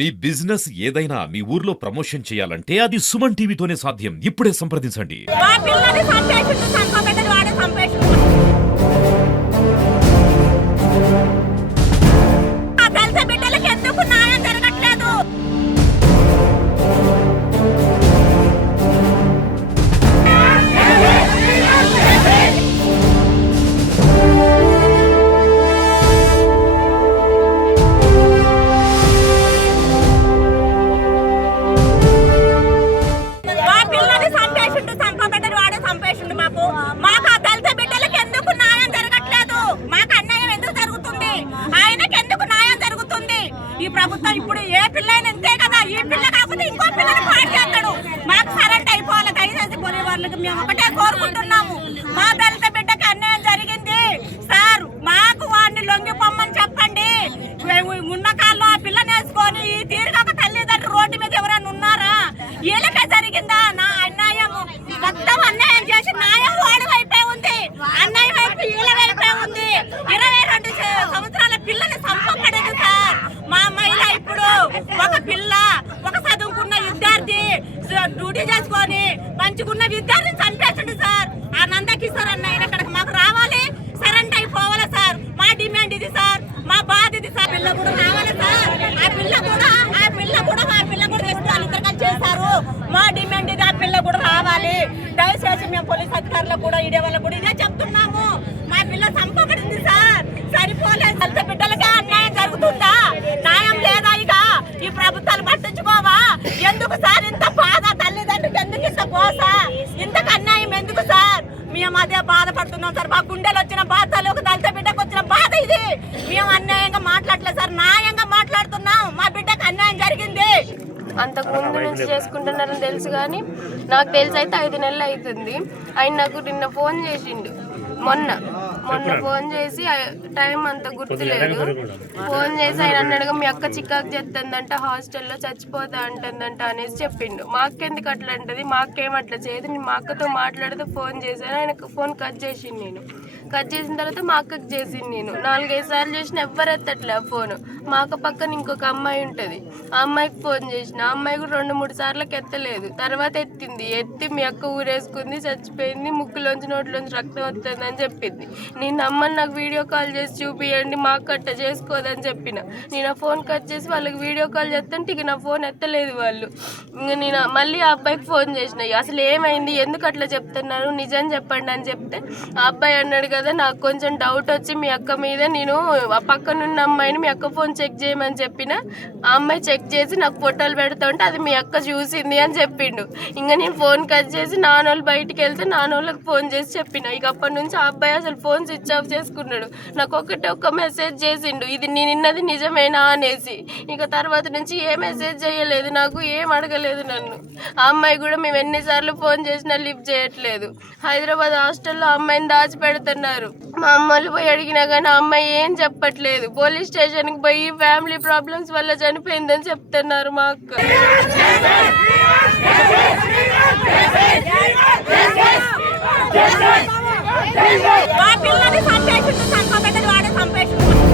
మీ business ఏదైనా మీ ఊర్లో promotion చేయాలంటే అది సుమన్ టీవీతోనే సాధ్యం. ఇప్పుడే సంప్రదించండి. మా పిల్లని సంపేషిండు సంపబెట్టని వాడే సంపేషిండు. ఆ దళిత బిడ్డలకు ఎందుకు న్యాయం జరగట్లేదు? మాకు ఆ దళిత బిడ్డలకు ఎందుకు న్యాయం జరగట్లేదు? మాకు అన్యాయం ఎందుకు జరుగుతుంది? ఆయనకి ఎందుకు న్యాయం జరుగుతుంది? ఈ ప్రభుత్వం ఇప్పుడు ఏ పిల్లైనా ఇంతే కదా, ఈ పిల్ల కాకపోతే ఇంకో పిల్లని పాడు చేస్తాడు. మాకు సరెంట్ అయిపోవాలి. దయచేసి పోలే వాళ్ళకి మేము ఒకటే కోరుకుంటున్నాము. మా దళిత బిడ్డకి అన్యాయం జరిగింది సార్, మాకు వాడిని లొంగిపోమ్మని చెప్పండి. ఉన్న కాల్లో ఆ పిల్లని వేసుకొని ఈ తీరుగా తల్లిదండ్రులు రోడ్డు మీద ఎవరైనా ఉన్నారా? వీళ్ళకే జరిగిందా నా అన్యాయము? మొత్తం అన్యాయం చేసి న్యాయం వాడి వైపే ఉంది, అన్యాయం వైపు వీళ్ళ వైపే ఉంది. 22 సంవత్సరాల పిల్లని సంపబడింది సార్. మా మహిళ ఇప్పుడు ఒక పిల్ల, ఒక చదువుకున్న విద్యార్థి డ్యూటీ చేసుకొని పంచుకున్న విద్యార్థిని చంపేసిండు సార్. ఆ నందకిషోర్ అన్న ఇక్కడికి మాకు రావాలి, సరెంట్ అయిపోవాలి సార్. మా డిమాండ్ ఇది సార్, మా బాధ ఇది సార్. పిల్ల కూడా రావాలి సార్. ఆ పిల్ల కూడా తెచ్చుకోవాలి. ఇద్దరు చేశారు. మా డిమాండ్ ఇది, ఆ పిల్ల కూడా రావాలి. దయచేసి మేము పోలీస్ అధికారులకు కూడా ఇదే వాళ్ళకు కూడా ఇదే చెప్తున్నాము. మా పిల్ల చంపబడింది సార్, సరిపోలేదు. దళిత బిడ్డలకే అన్యాయం జరుగుతుందా? న్యాయం లేదా? ఇక ఈ ప్రభుత్వాలు పట్టించుకోవా? ఎందుకు సార్ ఇంత బాధ? తల్లిదండ్రులకు ఎందుకు ఇంత కోస? ఇంతకు అన్యాయం ఎందుకు సార్? మేము అదే బాధపడుతున్నాం సార్. మా గుండెలు వచ్చిన బాధలు, ఒక దళిత బిడ్డకు వచ్చిన బాధ ఇది. మేము అన్యాయంగా మాట్లాడలేదు సార్, న్యాయంగా మాట్లాడుతున్నాం. మా బిడ్డకు అన్యాయం జరిగింది. అంతకు ముందు నుంచి చేసుకుంటున్నారని తెలుసు, కానీ నాకు తెలిసి అయితే 5 నెలలు అవుతుంది. ఆయన నాకు నిన్న ఫోన్ చేసిండు, మొన్న ఫోన్ చేసి, టైం అంత గుర్తులేదు. ఫోన్ చేసి ఆయన అన్నాడుగా మీ అక్క చికాకు చేస్తుందంట, హాస్టల్లో చచ్చిపోతా అంటుందంట అనేసి చెప్పిండు. మా అక్క ఎందుకు అట్లా అంటది? మా అక్క ఏమట్లా చేయదు. నేను మా అక్కతో మాట్లాడితే ఫోన్ చేశాను, ఆయనకు ఫోన్ కట్ చేసిండు. నేను కట్ చేసిన తర్వాత మా అక్కకి చేసింది. నేను 4-5 సార్లు చేసిన ఎవ్వరు ఎత్తట్లే ఫోన్. మా అక్క పక్కన ఇంకొక అమ్మాయి ఉంటుంది, ఆ అమ్మాయికి ఫోన్ చేసిన, ఆ అమ్మాయి కూడా 2-3 సార్లకు ఎత్తలేదు. తర్వాత ఎత్తి మీ అక్క ఊరేసుకుంది, చచ్చిపోయింది, ముక్కులోంచి నోట్లోంచి రక్తం వస్తుంది అని చెప్పింది. నేను అమ్మని నాకు వీడియో కాల్ చేసి చూపియండి, మా అక్క అట్ట చేసుకోదని చెప్పిన. నేను ఆ ఫోన్ కట్ చేసి వాళ్ళకి వీడియో కాల్ చేస్తుంటే ఇక నా ఫోన్ ఎత్తలేదు వాళ్ళు. ఇంక నేను మళ్ళీ ఆ అబ్బాయికి ఫోన్ చేసిన, అసలు ఏమైంది, ఎందుకు అట్లా చెప్తున్నారు, నిజం చెప్పండి అని చెప్తే ఆ అబ్బాయి అన్నాడు కదా, నాకు కొంచెం డౌట్ వచ్చి మీ అక్క మీద నేను ఆ పక్కనున్న అమ్మాయిని మీ అక్క ఫోన్ చెక్ చేయమని చెప్పిన. ఆ అమ్మాయి చెక్ చేసి నాకు ఫోటోలు పెడతా ఉంటే అది మీ అక్క చూసింది అని చెప్పిండు. ఇంకా నేను ఫోన్ కట్ చేసి నాన్నోళ్ళు బయటికి వెళ్తే నాన్నోళ్ళకి ఫోన్ చేసి చెప్పిన. ఇక అప్పటి నుంచి ఆ అబ్బాయి అసలు ఫోన్ స్విచ్ ఆఫ్ చేసుకున్నాడు. నాకు ఒక మెసేజ్ చేసిండు, ఇది నేను నిన్నది నిజమేనా అనేసి. ఇక తర్వాత నుంచి ఏ మెసేజ్ చేయలేదు, నాకు ఏం అడగలేదు నన్ను. ఆ అమ్మాయి కూడా మేము ఎన్నిసార్లు ఫోన్ చేసినా లిఫ్ట్ చేయట్లేదు. హైదరాబాద్ హాస్టల్లో అమ్మాయిని దాచిపెడుతున్నారు. మా అమ్మలు పోయి అడిగినా కానీ ఆ అమ్మాయి ఏం చెప్పట్లేదు. పోలీస్ స్టేషన్కి పోయి ఫ్యామిలీ ప్రాబ్లమ్స్ వల్ల చనిపోయిందని చెప్తున్నారు మా అక్క. మా పిల్లని సంపేషిండు సంపబెట్టని వాడే సంపేషిండు.